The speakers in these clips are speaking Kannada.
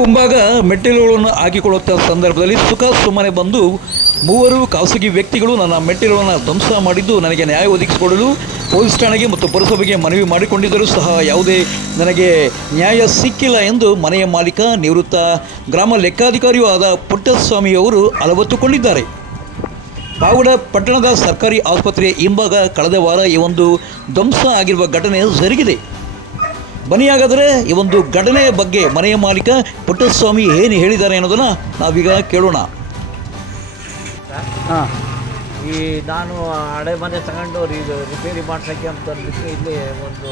ಮುಂಭಾಗ ಮೆಟ್ಟಿಲುಗಳನ್ನು ಹಾಕಿಕೊಳ್ಳುತ್ತ ಸಂದರ್ಭದಲ್ಲಿ ಸುಮ್ಮನೆ ಬಂದು ಮೂವರು ಖಾಸಗಿ ವ್ಯಕ್ತಿಗಳು ನನ್ನ ಮೆಟ್ಟಿಲುಗಳನ್ನು ಧ್ವಂಸ ಮಾಡಿದ್ದು ನನಗೆ ನ್ಯಾಯ ಒದಗಿಸಿಕೊಡಲು ಪೊಲೀಸ್ ಠಾಣೆಗೆ ಮತ್ತು ಪುರಸಭೆಗೆ ಮನವಿ ಮಾಡಿಕೊಂಡಿದ್ದರೂ ಸಹ ಯಾವುದೇ ನನಗೆ ನ್ಯಾಯ ಸಿಕ್ಕಿಲ್ಲ ಎಂದು ಮನೆಯ ಮಾಲೀಕ ನಿವೃತ್ತ ಗ್ರಾಮ ಲೆಕ್ಕಾಧಿಕಾರಿಯೂ ಆದ ಪುಟ್ಟಸ್ವಾಮಿಯವರು ಅಲವತ್ತುಕೊಂಡಿದ್ದಾರೆ. ಪಾವಗಡ ಪಟ್ಟಣದ ಸರ್ಕಾರಿ ಆಸ್ಪತ್ರೆಯ ಹಿಂಭಾಗ ಕಳೆದ ವಾರ ಈ ಒಂದು ಧ್ವಂಸ ಆಗಿರುವ ಘಟನೆ ಜರುಗಿದೆ. ಬನ್ನಿ ಹಾಗಾದರೆ ಈ ಒಂದು ಘಟನೆಯ ಬಗ್ಗೆ ಮನೆಯ ಮಾಲೀಕ ಪುಟ್ಟಸ್ವಾಮಿ ಏನು ಹೇಳಿದ್ದಾರೆ ಅನ್ನೋದನ್ನು ನಾವೀಗ ಕೇಳೋಣ. ಈ ನಾನು ಹಳೆ ಮನೆ ತಗೊಂಡು ರಿಪೇರಿ ಮಾಡ್ಸೋಕ್ಕೆ ಅಂತ ಅಂದ್ಬಿಟ್ಟು ಇಲ್ಲಿ ಒಂದು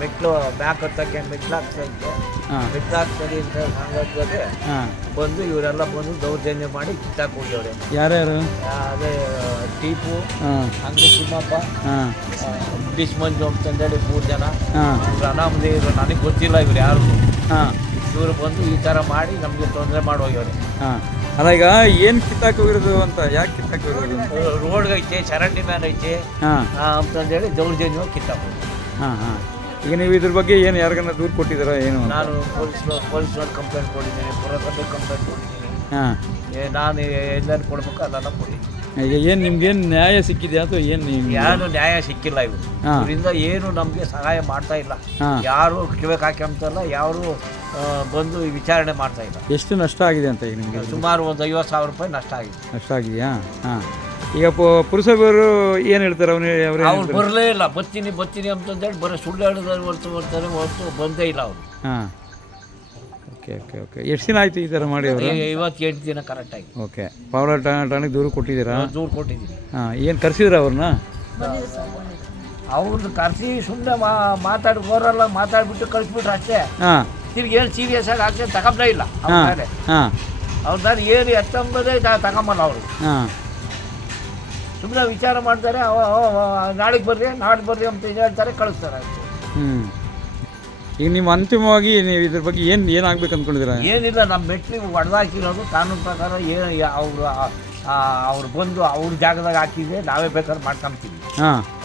ಮೆಟ್ಲು ಬ್ಯಾಕ್ ಹತ್ತಕ್ಕೆ ಮೆಟ್ಲಾಗ್ಸೋಕ್ಕೆ ಅಂತ ಸಂಗತಿಗೆ ಬಂದು ಇವರೆಲ್ಲ ಬಂದು ದೌರ್ಜನ್ಯ ಮಾಡಿ ಕಿತ್ತಾಕೊಂಡವ್ರೆ. ಯಾರ್ಯಾರು? ಅದೇ ಟೀಪು, ಅಂಗಡಿ ತಿಮ್ಮಪ್ಪ, ಡಿಶ್ ಮಂಜು ಅಂತಂದೇಳಿ 3 ಜನ. ಅನಾಮದಿ ನನಗೆ ಗೊತ್ತಿಲ್ಲ ಇವ್ರು ಯಾರು. ಇವರು ಬಂದು ಈ ಥರ ಮಾಡಿ ನಮಗೆ ತೊಂದರೆ ಮಾಡಿ ಹೋಗ್ಯವ್ರೆ. ಅಲ್ಲ, ಈಗ ಏನು ಕಿತ್ತಾಕಿ ಹೋಗಿರೋದು ಅಂತ, ಯಾಕೆ ಕಿತ್ತಾಕಿ ಹೋಗಿರೋದು? ರೋಡ್ಗೆ ಐತೆ, ಚರಂಡಿ ಮೇಲೆ ಐತೆ ಅಂತಂದೇಳಿ ದೌರ್ಜನ್ಯವಾಗಿ ಕಿತ್ತಾಕೋದು. ಈಗ ನೀವು ಇದ್ರ ಬಗ್ಗೆ ಏನು ಯಾರಿಗನ್ನ ದೂರು ಕೊಟ್ಟಿದ್ದೀರಾ? ಏನು? ನಾನು ಪೊಲೀಸ್ನವ್ರು ಕಂಪ್ಲೇಂಟ್ ಕೊಟ್ಟಿದ್ದೀನಿ, ಪುರಸಭೆ ಕಂಪ್ಲೇಂಟ್ ಕೊಟ್ಟಿದ್ದೀನಿ. ನಾನು ಎಲ್ಲರೂ ಕೊಡ್ಬೇಕು ಅದೆಲ್ಲ ಕೊಟ್ಟಿದ್ದೀನಿ. ಈಗ ಏನು ನಿಮ್ಗೇನು ನ್ಯಾಯ ಸಿಕ್ಕಿದೆ ಅಥವಾ ಏನು? ಯಾರು ನ್ಯಾಯ ಸಿಕ್ಕಿಲ್ಲ. ಇವರಿಂದ ಏನು ನಮಗೆ ಸಹಾಯ ಮಾಡ್ತಾ ಇಲ್ಲ. ಯಾರು ಕಿವಿಗೆ ಹಾಕ್ಯಂತಲ್ಲ, ಯಾರು ಬಂದು ವಿಚಾರಣೆ ಮಾಡ್ತಾ ಇಲ್ಲ. ಎಷ್ಟು ನಷ್ಟ ಆಗಿದೆ ಅಂತ ಈಗ ನಿಮಗೆ? ಸುಮಾರು ಒಂದು 50,000 ರೂಪಾಯಿ ನಷ್ಟ ಆಗಿದೆ. ನಷ್ಟ ಆಗಿದೆಯಾ? ಈಗ ಪುರಸಭೆಯವರು ಏನು ಹೇಳ್ತಾರೆ? ಅವ್ರು ಬರಲೇ ಇಲ್ಲ. ಬರ್ತೀನಿ ಅಂತಂದೇಳಿ ಬರೀ ಸುಳ್ಳು ಹೇಳಿದ್ರೆ ಹೊರತು ಬಂದೇ ಇಲ್ಲ ಅವರು. ಓಕೆ. ಎಷ್ಟು ದಿನ ಆಯಿತು ಈ ಥರ ಮಾಡಿ? ಅವರು 58 ದಿನ ಕರೆಕ್ಟಾಗಿ. ಓಕೆ. ಪಾವಗಡ ಠಾಣೆಗೆ ದೂರು ಕೊಟ್ಟಿದ್ದೀರಾ? ದೂರು ಕೊಟ್ಟಿದ್ದೀನಿ. ಏನು ಕರೆಸಿದ್ರ ಅವ್ರನ್ನ? ಅವ್ರನ್ನ ಕರೆಸಿ ಸುಮ್ಮನೆ ಮಾತಾಡೋರೆಲ್ಲ ಮಾತಾಡ್ಬಿಟ್ಟು ಕಳಿಸ್ಬಿಟ್ರು ಅಷ್ಟೇ. ತಿರ್ಗಿ ಏನು ಸೀರಿಯಸ್ ಆಗಿ ಆಗ್ತದೆ ತಗೊಂಬೇ ಇಲ್ಲ. ಅವ್ರು ನಾನು ಏನು ಎತ್ತಂಬದೇ ತಗೊಂಬಲ್ಲ. ಅವರು ಸುಮ್ಮನೆ ವಿಚಾರ ಮಾಡ್ತಾರೆ. ನಾಳೆಗೆ ಬರ್ರಿ ಅಂತ ಹೇಳ್ತಾರೆ, ಕಳಿಸ್ತಾರೆ ಅಷ್ಟೇ. ಈಗ ನಿಮ್ಮ ಅಂತಿಮವಾಗಿ ನೀವು ಇದ್ರ ಬಗ್ಗೆ ಏನಾಗಬೇಕು ಅಂದ್ಕೊಂಡಿದ್ದೀರಾ? ಏನಿಲ್ಲ, ನಮ್ಮ ಮೆಟ್ಲಿಗೆ ಹೊಡೆದಾಕಿರೋದು ಕಾನೂನು ಪ್ರಕಾರ. ಅವ್ರು ಬಂದು ಅವ್ರ ಜಾಗದಾಗ ಹಾಕಿದ್ರೆ ನಾವೇ ಬೇಕಾದ್ರೆ ಮಾಡ್ಕೊಂತೀವಿ.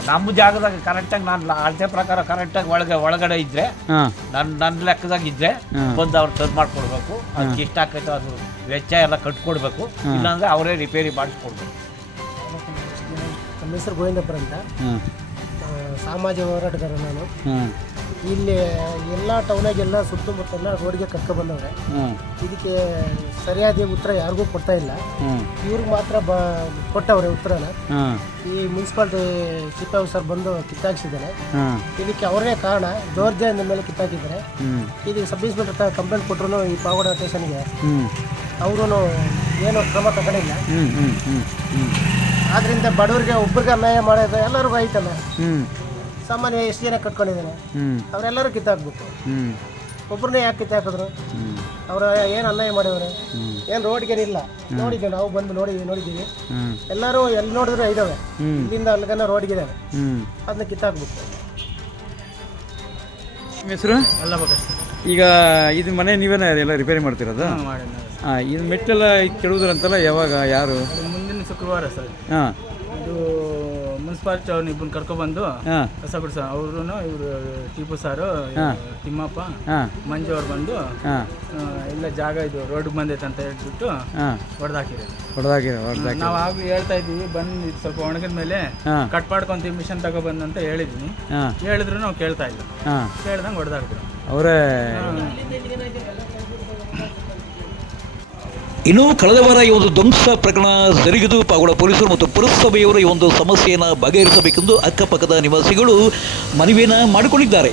ನಮ್ಮ ಜಾಗದಾಗ ಕರೆಕ್ಟಾಗಿ ನಾನು ಅಳತೆ ಪ್ರಕಾರ ಕರೆಕ್ಟಾಗಿ ಒಳಗಡೆ ಇದ್ದರೆ, ನನ್ನ ಲೆಕ್ಕದಾಗ ಇದ್ದರೆ ಬಂದು ಅವ್ರು ಸರ್ ಮಾಡಿಕೊಡ್ಬೇಕು. ಅದಕ್ಕೆ ಎಷ್ಟು ಆಕೈತೋ ಅದು ವೆಚ್ಚ ಎಲ್ಲ ಕಟ್ಕೊಡ್ಬೇಕು. ಇಲ್ಲಾಂದರೆ ಅವರೇ ರಿಪೇರಿ ಮಾಡಿಸ್ಕೊಡ್ಬೇಕು. ನಮ್ಮ ಹೆಸರು ಗೋವಿಂದಪ್ಪರ ಅಂತ, ಸಾಮಾಜಿಕ ಹೋರಾಟಗಾರ ನಾನು. ಇಲ್ಲಿ ಎಲ್ಲ ಟೌನಾಗೆಲ್ಲ ಸುತ್ತಮುತ್ತೆಲ್ಲ ರೋಡ್ಗೆ ಕರ್ಕೊಬಂದವ್ರೆ. ಇದಕ್ಕೆ ಸರಿಯಾದ ಉತ್ತರ ಯಾರಿಗೂ ಕೊಡ್ತಾ ಇಲ್ಲ. ಇವ್ರಿಗೆ ಮಾತ್ರ ಕೊಟ್ಟವ್ರೆ ಉತ್ತರನ. ಈ ಮುನ್ಸಿಪಾಲ್ಟಿ ಚೀಫ್ ಆಫೀಸರ್ ಬಂದು ಕಿತ್ತಾಕ್ಸಿದ್ದಾರೆ. ಇದಕ್ಕೆ ಅವರೇ ಕಾರಣ. ದೌರ್ಜನ್ಯದ ಮೇಲೆ ಕಿತ್ತಾಕಿದ್ದಾರೆ. ಇದಕ್ಕೆ ಸಬ್ ಇನ್ಸ್ಪೆಕ್ಟರ್ ಕಂಪ್ಲೇಂಟ್ ಕೊಟ್ಟರು ಈ ಪಾವಗಡ ಸ್ಟೇಷನ್ಗೆ. ಅವರು ಏನು ಕ್ರಮ ತಗೊಂಡಿಲ್ಲ. ಆದ್ರಿಂದ ಬಡವರಿಗೆ ಒಬ್ಬರಿಗೆ ಅನ್ಯಾಯ ಮಾಡೋದು ಎಲ್ಲರಿಗೂ ಆಯ್ತಲ್ಲ. ಸಾಮಾನ್ಯ ಎಷ್ಟು ಜನ ಕಟ್ಕೊಂಡಿದ್ದಾನೆ, ಅವರೆಲ್ಲರೂ ಕಿತ್ತಾಕ್ಬೇಕು. ಒಬ್ಬರನ್ನೇ ಯಾಕೆ ಕಿತ್ತಾಕಿದ್ರು? ಅವ್ರ ಏನು ಅನ್ಯಾಯ ಮಾಡಿದ್ರೆ ಏನು ರೋಡ್ಗೇನಿಲ್ಲ. ನೋಡಿದ್ದೀವಿ ನಾವು, ಬಂದು ನೋಡಿದ್ದೀವಿ. ಎಲ್ಲರೂ ಎಲ್ಲಿ ನೋಡಿದ್ರು ಇದ್ದಾವೆ. ಇಲ್ಲಿಂದ ಅಲ್ಲಿಗನ ರೋಡ್ಗಿದ್ದಾವೆ. ಅದನ್ನ ಕಿತ್ತಾಕ್ಬೇಕು. ನಿಮ್ಮ ಹೆಸರು? ಎಲ್ಲ ಬೇಕಷ್ಟು. ಈಗ ಇದು ಮನೆ ನೀವೇನ ಎಲ್ಲ ರಿಪೇರಿ ಮಾಡ್ತಿರೋದು? ಇದು ಮೆಟ್ಟೆಲ್ಲ ಕೆಡುವುದ್ರಂತಲ್ಲ, ಯಾವಾಗ? ಯಾರು? ಮುಂದಿನ ಶುಕ್ರವಾರ ಸರ್. ಇದು ಮುನ್ಸಿಪಾಲ್ಟಿ ಅವ್ರನ್ನ ಇಬ್ಬರನ್ನ ಕರ್ಕೊಬಂದು ಕಸ ಬಿಡಿಸ. ಅವರು ಇವರು ಟಿಪ್ಪು ಸಾರು, ತಿಮ್ಮಪ್ಪ, ಮಂಜು ಅವ್ರು ಬಂದು ಇಲ್ಲ ಜಾಗ ಇದು ರೋಡ್ಗೆ ಬಂದೈತೆ ಅಂತ ಹೇಳ್ಬಿಟ್ಟು ಹೊಡೆದಾಕಿರೋದು. ನಾವು ಆಗ್ಲೂ ಹೇಳ್ತಾ ಇದ್ದೀವಿ, ಬಂದು ಸ್ವಲ್ಪ ಒಣಗಿದ ಮೇಲೆ ಕಟ್ ಮಾಡ್ಕೊಂತೀವಿ, ಮಿಷನ್ ತಗೊಬಂದು ಅಂತ ಹೇಳಿದ್ದೀನಿ. ಹೇಳಿದ್ರು ನಾವು ಕೇಳ್ತಾ ಇಲ್ಲ. ಕೇಳ್ದಂಗೆ ಹೊಡೆದಾಕ್ಬಿಡು ಅವರೇ. ಇನ್ನು ಕಳೆದ ವಾರ ಈ ಒಂದು ಧ್ವಂಸ ಪ್ರಕರಣ ಜರುಗಿದು ಪಾವಗಡ ಪೊಲೀಸರು ಮತ್ತು ಪುರಸಭೆಯವರು ಈ ಒಂದು ಸಮಸ್ಯೆಯನ್ನು ಬಗೆಹರಿಸಬೇಕೆಂದು ಅಕ್ಕಪಕ್ಕದ ನಿವಾಸಿಗಳು ಮನವಿಯನ್ನು ಮಾಡಿಕೊಂಡಿದ್ದಾರೆ.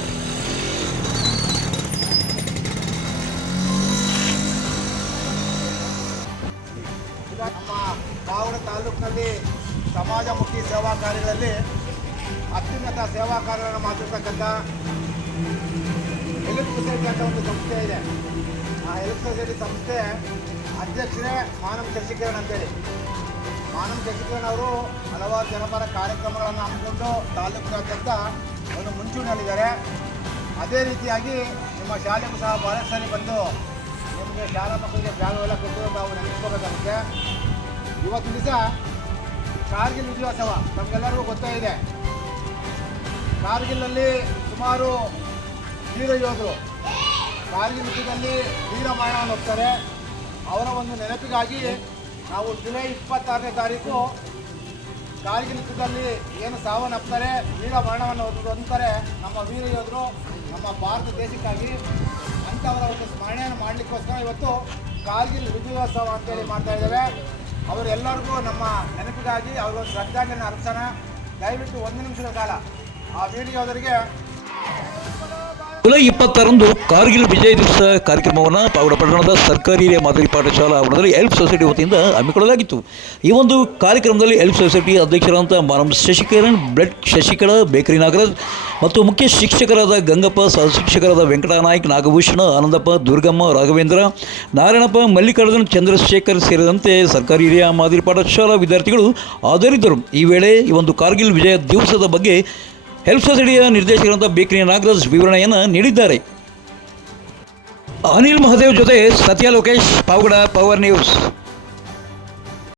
ನಮ್ಮ ಪಾವಗಡ ತಾಲೂಕಿನಲ್ಲಿ ಸಮಾಜಮುಖಿ ಸೇವಾ ಕಾರ್ಯಗಳಲ್ಲಿ ಅತ್ಯುನ್ನತ ಸೇವಾ ಕಾರ್ಯಗಳನ್ನು ಮಾಡಿರ್ತಕ್ಕಂಥ ಎಲಿಟ್ ಸೊಸೈಟಿ ಅಂತ ಒಂದು ಸಂಸ್ಥೆ ಇದೆ. ಆ ಎಲಿಟ್ ಸೊಸೈಟಿ ಸಂಸ್ಥೆ ಅಧ್ಯಕ್ಷರೇ ಮಾನವ ಶಶಿಕಿರಣ್ ಅಂತೇಳಿ. ಮಾನವ ಶಶಿಕಿರಣ್ ಅವರು ಹಲವಾರು ಜನಪರ ಕಾರ್ಯಕ್ರಮಗಳನ್ನು ಹಮ್ಮಿಕೊಂಡು ತಾಲೂಕಿನಾದ್ಯಂತ ಒಂದು ಮುಂಚೂಣಿಯಲ್ಲಿದ್ದಾರೆ. ಅದೇ ರೀತಿಯಾಗಿ ನಿಮ್ಮ ಶಾಲೆಗೂ ಸಹ ಭಾಳಷ್ಟು ಸಾರಿ ಬಂದು ನಿಮಗೆ ಶಾಲಾ ಮಕ್ಕಳಿಗೆ ಬ್ಯಾಗು ಕೊಟ್ಟು ನಾವು ನೆನೆಸ್ಕೋಬೇಕಾಗುತ್ತೆ. ಇವತ್ತು ದಿವಸ ಕಾರ್ಗಿಲ್ ವಿಜಯೋತ್ಸವ ನಮಗೆಲ್ಲರಿಗೂ ಗೊತ್ತೇ ಇದೆ. ಕಾರ್ಗಿಲ್ನಲ್ಲಿ ಸುಮಾರು ವೀರ ಯೋಧರು ಕಾರ್ಗಿಲ್ ಯುದ್ಧದಲ್ಲಿ ವೀರಮರಣವನ್ನು ಹೊತ್ತಾರೆ. ಅವರ ಒಂದು ನೆನಪಿಗಾಗಿ ನಾವು ಜುಲೈ 26ನೇ ತಾರೀಕು ಕಾರ್ಗಿಲ್ ಯುದ್ಧದಲ್ಲಿ ಏನು ಸಾವನ್ನಪ್ತಾರೆ, ವೀರಮರಣವನ್ನು ಹೊಂದ್ತಾರೆ ನಮ್ಮ ವೀರ ಯೋಧರು ನಮ್ಮ ಭಾರತ ದೇಶಕ್ಕಾಗಿ, ಅಂಥವರ ಒಂದು ಸ್ಮರಣೆಯನ್ನು ಮಾಡಲಿಕ್ಕೋಸ್ಕರ ಇವತ್ತು ಕಾರ್ಗಿಲ್ ವಿಜಯೋತ್ಸವ ಅಂತೇಳಿ ಮಾಡ್ತಾ ಇದ್ದೇವೆ. ಅವರೆಲ್ಲರಿಗೂ ನಮ್ಮ ನೆನಪಿಗಾಗಿ ಅವರೊಂದು ಶ್ರದ್ಧಾಂಜಲಿ ಅರ್ಪಿಸೋಣ. ದಯವಿಟ್ಟು 1 ನಿಮಿಷದ ಕಾಲ ಆ ವೀರ ಯೋಧರಿಗೆ. ಜುಲೈ 26ರಂದು ಕಾರ್ಗಿಲ್ ವಿಜಯ ದಿವಸ ಕಾರ್ಯಕ್ರಮವನ್ನು ಪಾವಗಡ ಪಟ್ಟಣದ ಸರ್ಕಾರಿ ಹಿರಿಯ ಮಾದರಿ ಪಾಠಶಾಲಾ ಆವರಣದಲ್ಲಿ ಎಲ್ಪ್ ಸೊಸೈಟಿ ವತಿಯಿಂದ ಹಮ್ಮಿಕೊಳ್ಳಲಾಗಿತ್ತು. ಈ ಒಂದು ಕಾರ್ಯಕ್ರಮದಲ್ಲಿ ಎಲ್ಪ್ ಸೊಸೈಟಿ ಅಧ್ಯಕ್ಷರಾದಂಥ ಮಾನಮ್ ಶಶಿಕರಣ್, ಬ್ಲಡ್ ಶಶಿಕಲಾ, ಬೇಕರಿ ನಾಗರಾಜ್ ಮತ್ತು ಮುಖ್ಯ ಶಿಕ್ಷಕರಾದ ಗಂಗಪ್ಪ, ಸಹ ಶಿಕ್ಷಕರಾದ ವೆಂಕಟನಾಯ್ಕ್, ನಾಗಭೂಷಣ, ಆನಂದಪ್ಪ, ದುರ್ಗಮ್ಮ, ರಾಘವೇಂದ್ರ, ನಾರಾಯಣಪ್ಪ, ಮಲ್ಲಿಕಾರ್ಜುನ್, ಚಂದ್ರಶೇಖರ್ ಸೇರಿದಂತೆ ಸರ್ಕಾರಿ ಹಿರಿಯ ಮಾದರಿ ಪಾಠಶಾಲಾ ವಿದ್ಯಾರ್ಥಿಗಳು ಹಾಜರಿದ್ದರು. ಈ ವೇಳೆ ಈ ಒಂದು ಕಾರ್ಗಿಲ್ ವಿಜಯ ದಿವಸದ ಬಗ್ಗೆ ಹೆಲ್ಪ್ ಸೊಸೈಟಿಯ ನಿರ್ದೇಶಕರಾದ ಬೇಕರಿ ನಾಗರಾಜ್ ವಿವರಣೆಯನ್ನು ನೀಡಿದ್ದಾರೆ. ಅನಿಲ್ ಮಹದೇವ್ ಜೊತೆ ಸತ್ಯ ಲೋಕೇಶ್, ಪಾವಗಡ ಪವರ್ ನ್ಯೂಸ್.